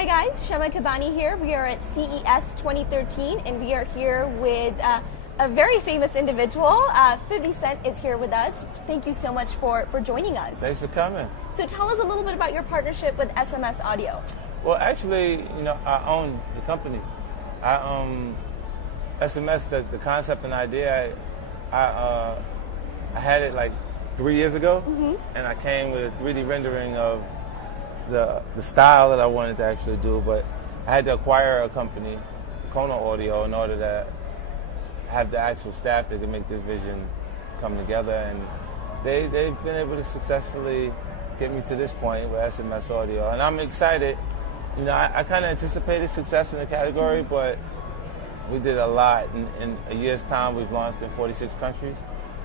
Hi guys, Shema Kabani here. We are at CES 2013 and we are here with a very famous individual. 50 Cent is here with us. Thank you so much for joining us. Thanks for coming. So tell us a little bit about your partnership with SMS Audio. Well, actually, I own the company. SMS, the concept and idea, I had it like 3 years ago, and I came with a 3D rendering of the style that I wanted to actually do, but I had to acquire a company, Kono Audio, in order to have the actual staff that can make this vision come together, and they've been able to successfully get me to this point with SMS Audio, and I'm excited. I kind of anticipated success in the category, but we did a lot. In a year's time, we've launched in 46 countries.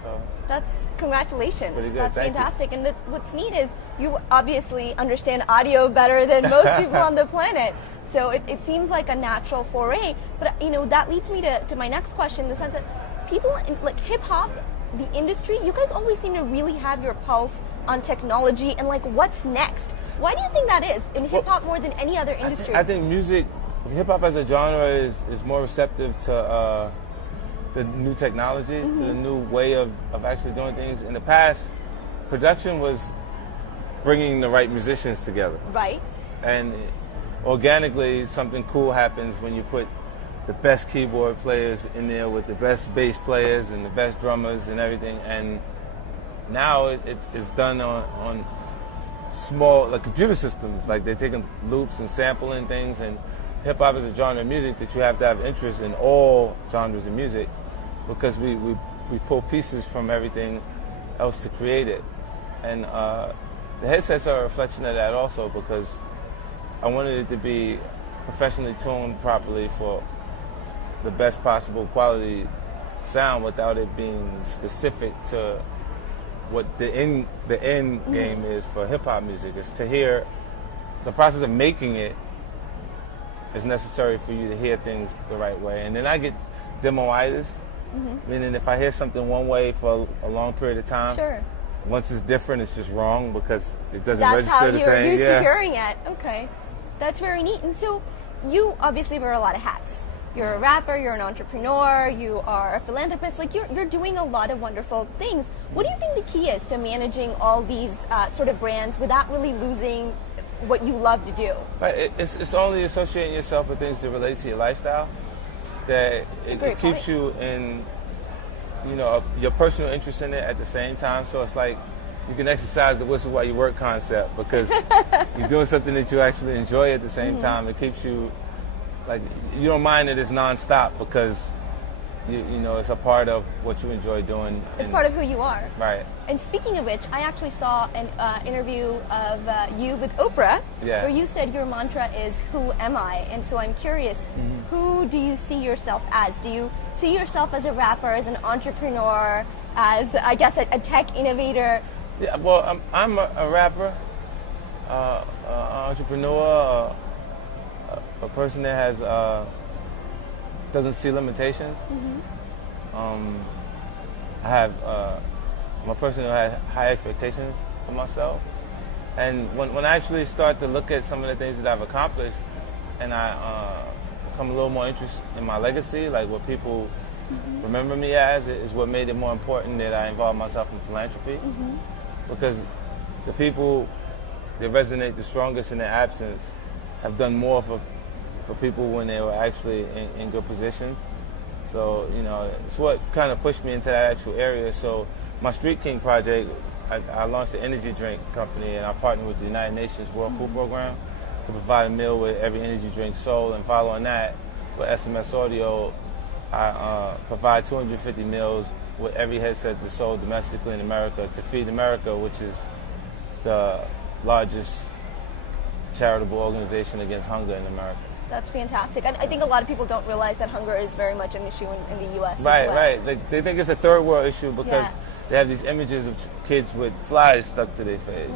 So that's congratulations. Pretty good. That's Thank fantastic. You. And what's neat is you obviously understand audio better than most people on the planet. So it seems like a natural foray. But that leads me to my next question, in the sense that people in like hip hop, the industry, you guys always seem to really have your pulse on technology and like what's next. Why do you think that is in hip hop more than any other industry? I think music, hip hop as a genre is more receptive to the new technology, to the new way of actually doing things. In the past, production was bringing the right musicians together. Right. And organically, something cool happens when you put the best keyboard players in there with the best bass players and the best drummers and everything. And now it's done on small, like computer systems. Like they're taking loops and sampling things. And hip hop is a genre of music that you have to have interest in all genres of music, because we pull pieces from everything else to create it. And the headsets are a reflection of that also, because I wanted it to be professionally tuned properly for the best possible quality sound without it being specific to what the end game is for hip hop music. Is to hear the process of making it is necessary for you to hear things the right way. And then I get demoitis, meaning if I hear something one way for a long period of time, once it's different, it's just wrong because it doesn't register the same. That's how you're used to hearing it. Okay, that's very neat. And so you obviously wear a lot of hats. You're a rapper, you're an entrepreneur, you are a philanthropist, like you're doing a lot of wonderful things. What do you think the key is to managing all these sort of brands without really losing what you love to do? Right, it's only associating yourself with things that relate to your lifestyle that it keeps you in, your personal interest in it at the same time. So it's like you can exercise the whistle while you work concept, because you're doing something that you actually enjoy at the same time. It keeps you, like, you don't mind that it's nonstop because it's a part of what you enjoy doing. It's part of who you are. Right. And speaking of which, I actually saw an interview of you with Oprah, where you said your mantra is, "Who am I?" And so I'm curious, who do you see yourself as? Do you see yourself as a rapper, as an entrepreneur, as, I guess, a tech innovator? Yeah, well, I'm a rapper, an entrepreneur, a person that has doesn't see limitations. I'm a person who has high expectations for myself, and when I actually start to look at some of the things that I've accomplished, and I become a little more interested in my legacy, like what people remember me as, is what made it more important that I involve myself in philanthropy, because the people that resonate the strongest in their absence have done more for people when they were actually in good positions. So, it's what kind of pushed me into that actual area. So my Street King project, I launched an energy drink company, and I partnered with the United Nations World Food Program to provide a meal with every energy drink sold. And following that, with SMS Audio, I provide 250 meals with every headset that's sold domestically in America to Feed America, which is the largest charitable organization against hunger in America. That's fantastic. I think a lot of people don't realize that hunger is very much an issue in the U.S. Right, as well. Right. They think it's a third world issue because they have these images of kids with flies stuck to their face,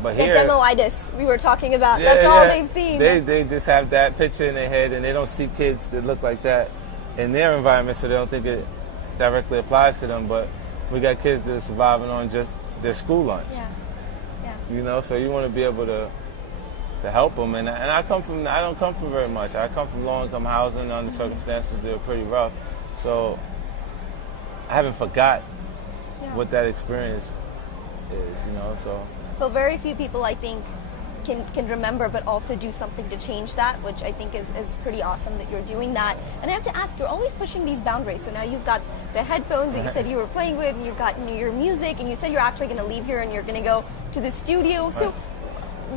but here, the demoitis we were talking about. That's all they've seen. They just have that picture in their head, and they don't see kids that look like that in their environment, so they don't think it directly applies to them. But we got kids that are surviving on just their school lunch. Yeah. So you want to be able to help them. And I don't come from very much. I come from low-income housing under circumstances that are pretty rough. So I haven't forgot what that experience is, you know. So. Well, very few people, I think, can remember, but also do something to change that, which I think is pretty awesome that you're doing that. And I have to ask, you're always pushing these boundaries. So now you've got the headphones that you said you were playing with, and you've got your music, and you said you're actually going to leave here and you're going to go to the studio. So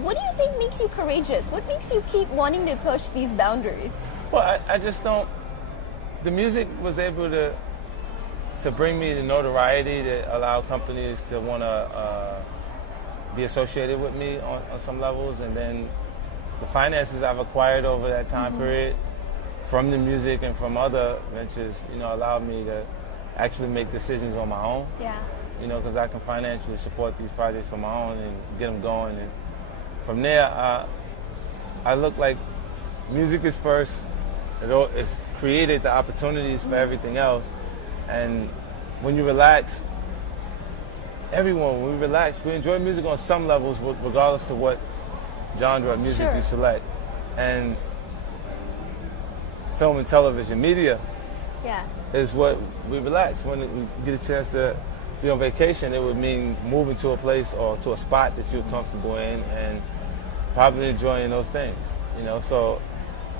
what do you think makes you courageous? What makes you keep wanting to push these boundaries? Well, I just don't. The music was able to bring me the notoriety that allow companies to want to be associated with me on some levels, and then the finances I've acquired over that time period from the music and from other ventures, you know, allowed me to actually make decisions on my own. Yeah. You know, because I can financially support these projects on my own and get them going. And from there, I look like music is first. It's created the opportunities for everything else. And when you relax, when we relax, we enjoy music on some levels, regardless of what genre of music you select. And film and television media is what we relax. When we get a chance to be on vacation, it would mean moving to a place or to a spot that you're comfortable in and probably enjoying those things, you know. So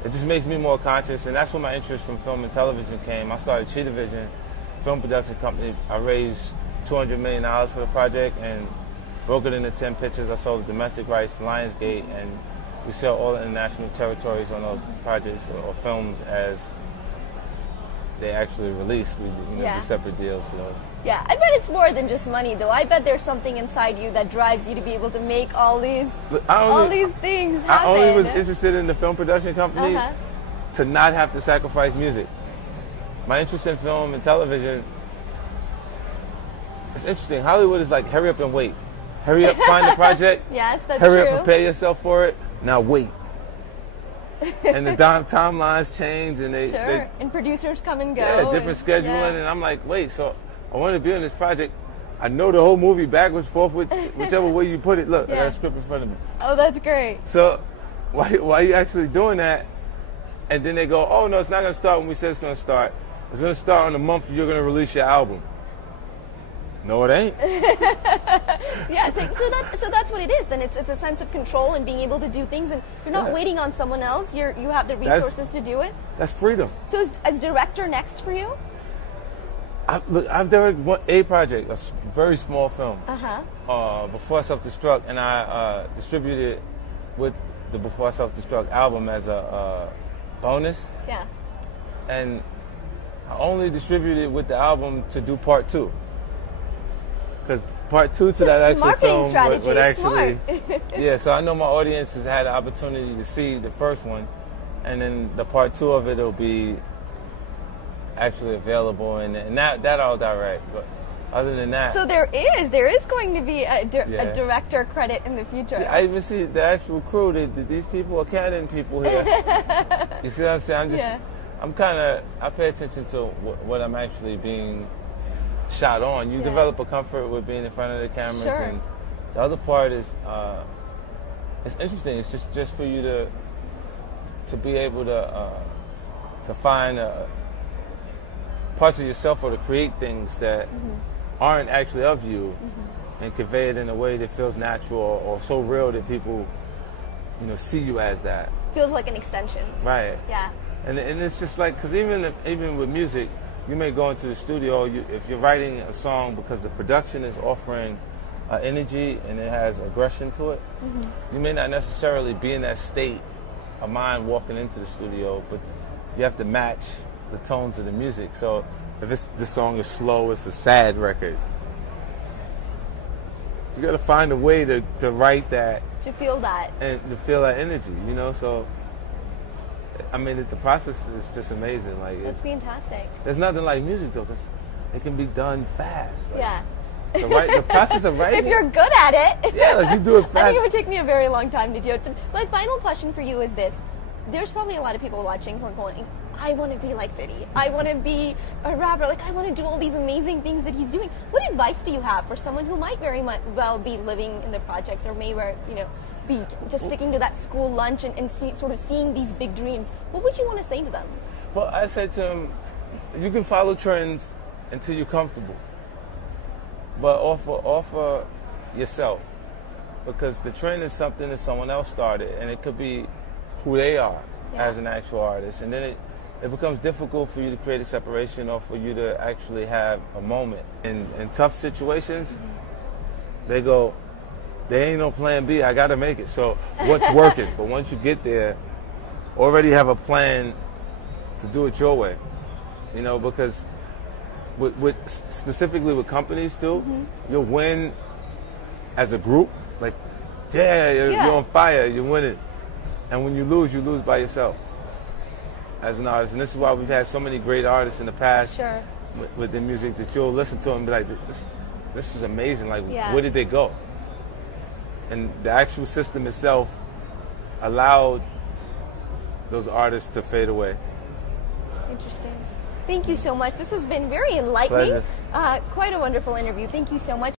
it just makes me more conscious, and that's where my interest from film and television came. I started Cheetah Vision, film production company. I raised $200 million for the project and broke it into 10 pictures. I sold the domestic rights to Lionsgate, and we sell all the international territories on those projects or films as they actually release. We do separate deals for those. Yeah, I bet it's more than just money, though. I bet there's something inside you that drives you to be able to make all these things happen. I only was interested in the film production company to not have to sacrifice music. My interest in film and television, it's interesting. Hollywood is like, hurry up and wait. Hurry up, find the project. Yes, that's hurry true. Hurry up, prepare yourself for it. Now wait. And the timelines change, and and producers come and go. Yeah, different scheduling, and I'm like, wait, so I wanted to be on this project. I know the whole movie backwards, forwards, whichever way you put it. Look, I got a script in front of me. Oh, that's great. So why are you actually doing that? And then they go, oh no, it's not going to start when we said it's going to start. It's going to start on the month you're going to release your album. No, it ain't. Yeah, so that's what it is. Then it's a sense of control and being able to do things, and you're not waiting on someone else. You have the resources to do it. That's freedom. So is director next for you? I've directed a project, a very small film, Before Self-Destruct, and I distributed with the Before Self-Destruct album as a bonus. Yeah. And I only distributed with the album to do part 2. Because part 2 to that actual film would actually, so I know my audience has had the opportunity to see the first one, and then the part 2 of it will be actually available, and that I'll direct. But other than that, so there is going to be a director credit in the future. Yeah, I even see the actual crew. These people are Canon people here. You see what I'm saying? I pay attention to what I'm actually being shot on. You develop a comfort with being in front of the cameras, and the other part is it's interesting. It's just for you to be able to find parts of yourself or to create things that aren't actually of you, and convey it in a way that feels natural or so real that people, see you as that. Feels like an extension. Right. Yeah. And it's just like, because even with music, you may go into the studio, if you're writing a song because the production is offering energy and it has aggression to it, you may not necessarily be in that state of mind walking into the studio, but you have to match the tones of the music. So if the song is slow, it's a sad record. You got to find a way to write that. To feel that. And to feel that energy, So, I mean, the process is just amazing. That's fantastic. There's nothing like music, though, because it can be done fast. The process of writing. If you're good at it. Yeah, you do it fast. I think it would take me a very long time to do it. But my final question for you is this. There's probably a lot of people watching who are going, I want to be like Fiddy. I want to be a rapper. Like, I want to do all these amazing things that he's doing. What advice do you have for someone who might very much well be living in the projects, or may, be just sticking to that school lunch and sort of seeing these big dreams? What would you want to say to them? Well, I say to them, you can follow trends until you're comfortable, but offer yourself, because the trend is something that someone else started, and it could be who they are as an actual artist, and then it becomes difficult for you to create a separation, or for you to actually have a moment. In tough situations, they go, there ain't no plan B, I gotta make it. So what's working? But once you get there, already have a plan to do it your way. Because specifically with companies too, you'll win as a group. Like, you're on fire, you're winning. And when you lose by yourself as an artist. And this is why we've had so many great artists in the past with their music, that you'll listen to and be like, this is amazing. Like, where did they go? And the actual system itself allowed those artists to fade away. Interesting. Thank you so much. This has been very enlightening. Quite a wonderful interview. Thank you so much.